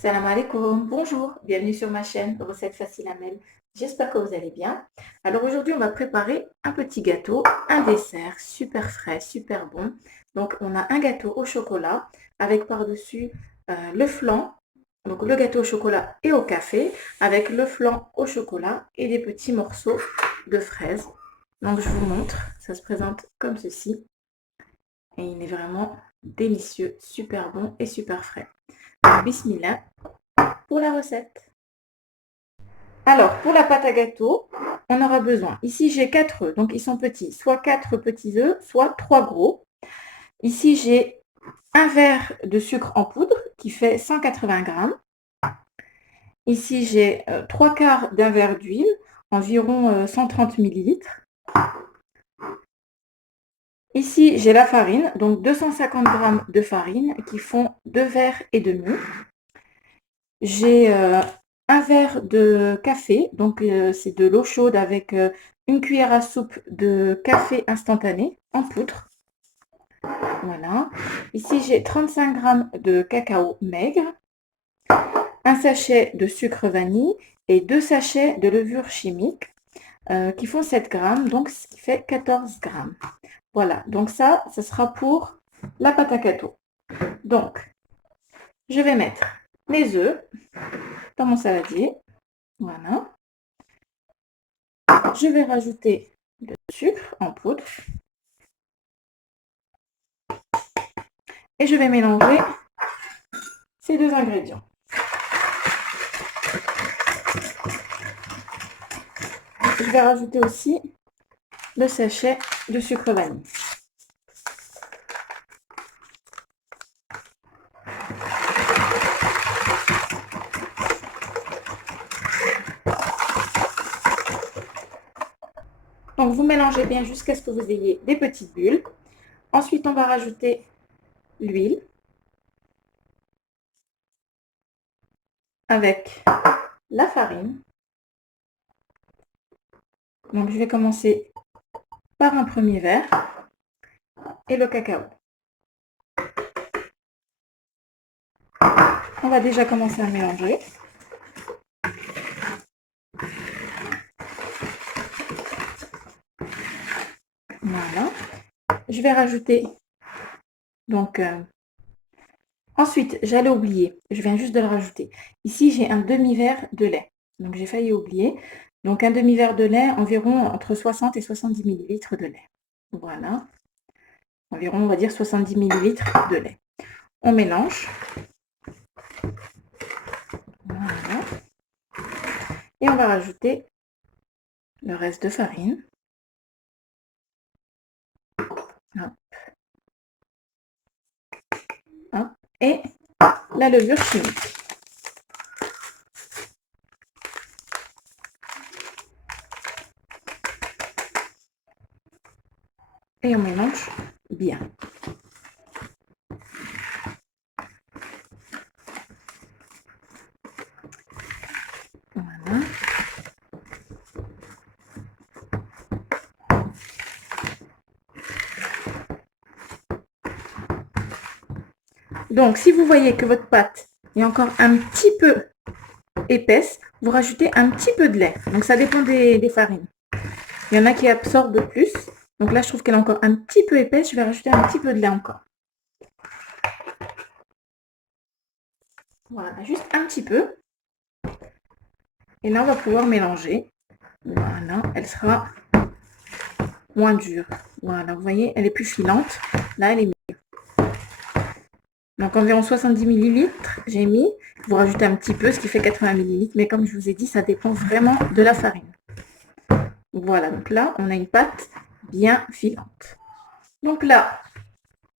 Salam alaikum, bonjour, bienvenue sur ma chaîne Recettes Faciles Amel. J'espère que vous allez bien. Alors aujourd'hui, on va préparer un petit gâteau, un dessert super frais, super bon. Donc on a un gâteau au chocolat avec par-dessus le flan, donc le gâteau au chocolat et au café, avec le flan au chocolat et des petits morceaux de fraises. Donc je vous montre, ça se présente comme ceci et il est vraiment délicieux, super bon et super frais. Donc, bismillah pour la recette. Alors, pour la pâte à gâteau, on aura besoin. Ici, j'ai 4 œufs, donc ils sont petits. Soit 4 petits œufs, soit 3 gros. Ici, j'ai un verre de sucre en poudre qui fait 180 grammes. Ici, j'ai 3 quarts d'un verre d'huile, environ 130 millilitres. Ici, j'ai la farine, donc 250 grammes de farine qui font 2 verres et demi. J'ai un verre de café, donc c'est de l'eau chaude avec une cuillère à soupe de café instantané en poudre. Voilà. Ici, j'ai 35 grammes de cacao maigre, un sachet de sucre vanille et 2 sachets de levure chimique qui font 7 grammes, donc ce qui fait 14 grammes. Voilà, donc ça sera pour la pâte à gâteau. Donc, je vais mettre les œufs dans mon saladier. Voilà. Je vais rajouter le sucre en poudre et je vais mélanger ces deux ingrédients. Je vais rajouter aussi le sachet de sucre vanille. Donc vous mélangez bien jusqu'à ce que vous ayez des petites bulles. Ensuite, on va rajouter l'huile avec la farine. Donc je vais commencer par un premier verre et le cacao. On va déjà commencer à mélanger. Voilà. Je vais rajouter donc ensuite, j'allais oublier, je viens juste de le rajouter. Ici, j'ai un demi-verre de lait. Donc, j'ai failli oublier. Donc, un demi-verre de lait, environ entre 60 et 70 millilitres de lait. Voilà. Environ, on va dire 70 millilitres de lait. On mélange. Voilà. Et on va rajouter le reste de farine. Hop. Hop. Et la levure chimique. Et on mélange bien. Voilà. Donc, si vous voyez que votre pâte est encore un petit peu épaisse, vous rajoutez un petit peu de lait. Donc, ça dépend des farines. Il y en a qui absorbent plus. Donc là, je trouve qu'elle est encore un petit peu épaisse. Je vais rajouter un petit peu de lait encore. Voilà, juste un petit peu. Et là, on va pouvoir mélanger. Voilà, elle sera moins dure. Voilà, vous voyez, elle est plus filante. Là, elle est mieux. Donc environ 70 millilitres, j'ai mis. Vous rajoutez un petit peu, ce qui fait 80 millilitres. Mais comme je vous ai dit, ça dépend vraiment de la farine. Voilà, donc là, on a une pâte bien filante. Donc là,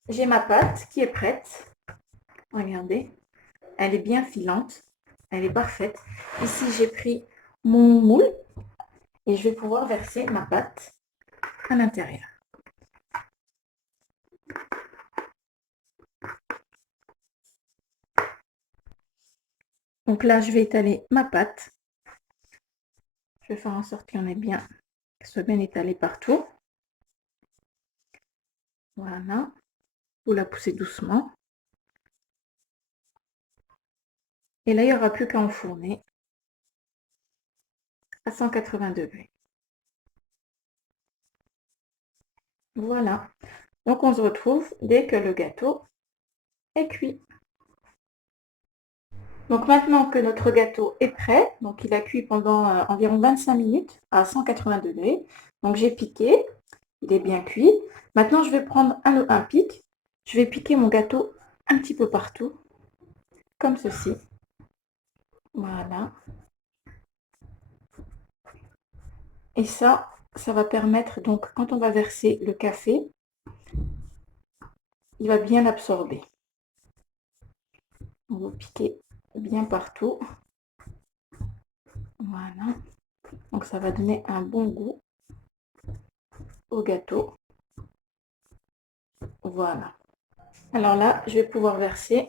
j'ai ma pâte qui est prête. Regardez, elle est bien filante. Elle est parfaite. Ici, j'ai pris mon moule et je vais pouvoir verser ma pâte à l'intérieur. Donc là, je vais étaler ma pâte. Je vais faire en sorte qu'il y en ait bien, qu'elle soit bien étalée partout. Voilà. Vous la poussez doucement. Et là, il n'y aura plus qu'à enfourner à 180 degrés. Voilà. Donc, on se retrouve dès que le gâteau est cuit. Donc, maintenant que notre gâteau est prêt, donc il a cuit pendant environ 25 minutes à 180 degrés. Donc, j'ai piqué, il est bien cuit. Maintenant, je vais prendre un pic. Je vais piquer mon gâteau un petit peu partout, comme ceci. Voilà. Et ça va permettre, donc, quand on va verser le café, il va bien absorber. On va piquer bien partout. Voilà. Donc, ça va donner un bon goût au gâteau. Voilà. Alors là, je vais pouvoir verser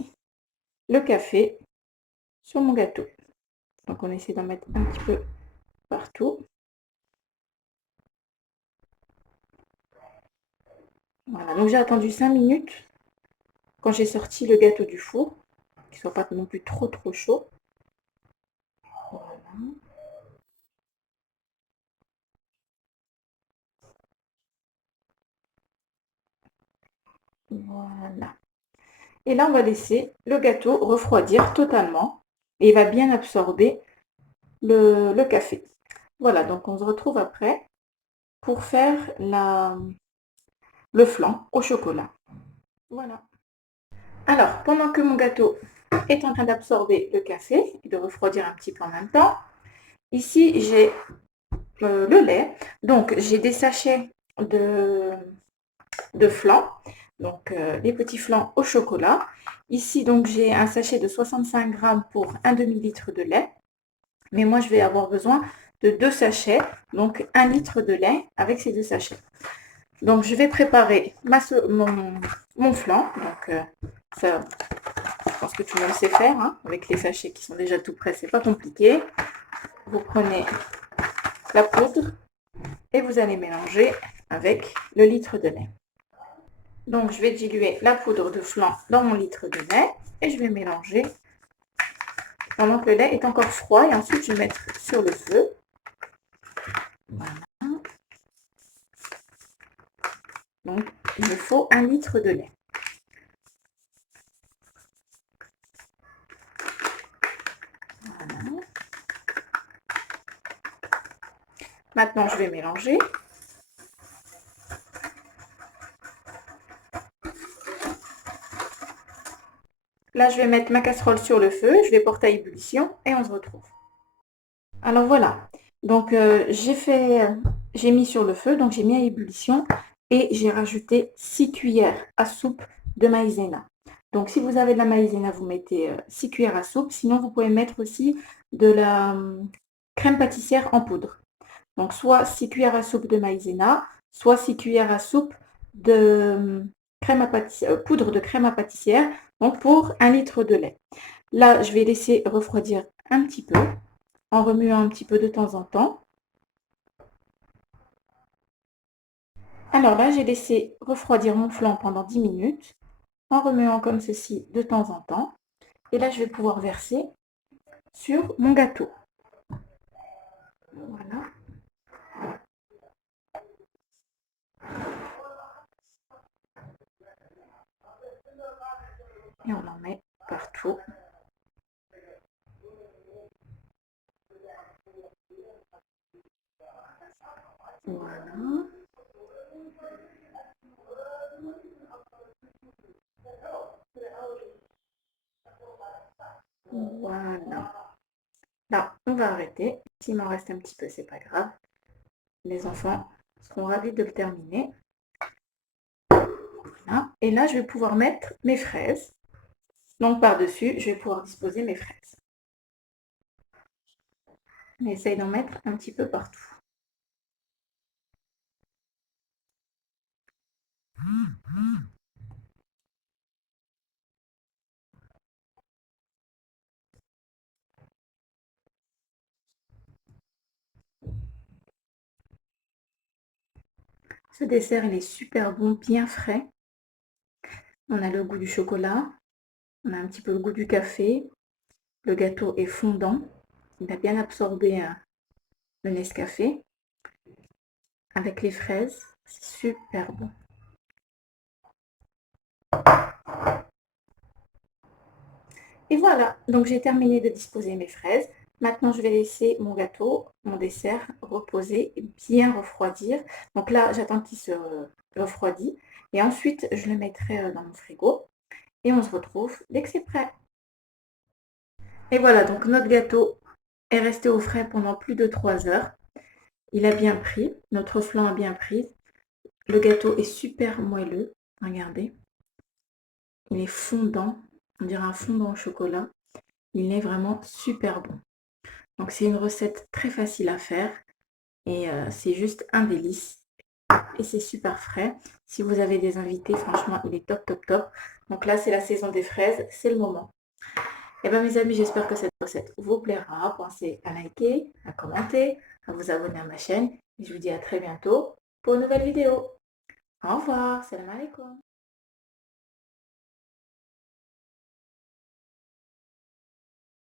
le café sur mon gâteau. Donc, on essaie d'en mettre un petit peu partout. Voilà. Donc, j'ai attendu 5 minutes quand j'ai sorti le gâteau du four, qu'il ne soit pas non plus trop chaud. Voilà. Voilà. Et là, on va laisser le gâteau refroidir totalement et il va bien absorber le café. Voilà, donc on se retrouve après pour faire le flan au chocolat. Voilà. Alors, pendant que mon gâteau est en train d'absorber le café et de refroidir un petit peu en même temps, ici j'ai le lait. Donc, j'ai des sachets de flan, donc les petits flans au chocolat. Ici, donc, j'ai un sachet de 65 grammes pour un demi-litre de lait. Mais moi, je vais avoir besoin de 2 sachets, donc 1 litre de lait avec ces 2 sachets. Donc, je vais préparer mon flan. Donc, ça, je pense que tout le monde sait faire, hein, avec les sachets qui sont déjà tout prêts, c'est pas compliqué. Vous prenez la poudre et vous allez mélanger avec le litre de lait. Donc, je vais diluer la poudre de flan dans mon litre de lait et je vais mélanger pendant que le lait est encore froid. Et ensuite, je vais mettre sur le feu. Voilà. Donc, il me faut 1 litre de lait. Voilà. Maintenant, je vais mélanger. Là, je vais mettre ma casserole sur le feu. Je vais porter à ébullition et on se retrouve. Alors voilà. Donc, j'ai mis sur le feu, donc j'ai mis à ébullition et j'ai rajouté 6 cuillères à soupe de maïzena. Donc, si vous avez de la maïzena, vous mettez 6 cuillères à soupe. Sinon, vous pouvez mettre aussi de la crème pâtissière en poudre. Donc, soit 6 cuillères à soupe de maïzena, soit 6 cuillères à soupe de poudre de crème à pâtissière, donc pour 1 litre de lait. Là, je vais laisser refroidir un petit peu en remuant un petit peu de temps en temps. Alors là, j'ai laissé refroidir mon flan pendant 10 minutes en remuant comme ceci de temps en temps. Et là, je vais pouvoir verser sur mon gâteau. Voilà. Et on en met partout. Voilà. Voilà. Là, on va arrêter. S'il m'en reste un petit peu, c'est pas grave. Les enfants seront ravis de le terminer. Voilà. Et là, je vais pouvoir mettre mes fraises. Donc, par-dessus, je vais pouvoir disposer mes fraises. On essaye d'en mettre un petit peu partout. Ce dessert, il est super bon, bien frais. On a le goût du chocolat, on a un petit peu le goût du café. Le gâteau est fondant. Il a bien absorbé le Nescafé. Avec les fraises, c'est super bon. Et voilà, donc j'ai terminé de disposer mes fraises. Maintenant, je vais laisser mon gâteau, mon dessert reposer et bien refroidir. Donc là, j'attends qu'il se refroidit. Et ensuite, je le mettrai dans mon frigo. Et on se retrouve dès que c'est prêt. Et voilà, donc notre gâteau est resté au frais pendant plus de 3 heures. Il a bien pris, notre flan a bien pris. Le gâteau est super moelleux, regardez. Il est fondant, on dirait un fondant au chocolat. Il est vraiment super bon. Donc c'est une recette très facile à faire et c'est juste un délice. Et c'est super frais. Si vous avez des invités, franchement, il est top, top, top. Donc là, c'est la saison des fraises, c'est le moment. Et bien mes amis, j'espère que cette recette vous plaira. Pensez à liker, à commenter, à vous abonner à ma chaîne. Et je vous dis à très bientôt pour une nouvelle vidéo. Au revoir, salam alaikum.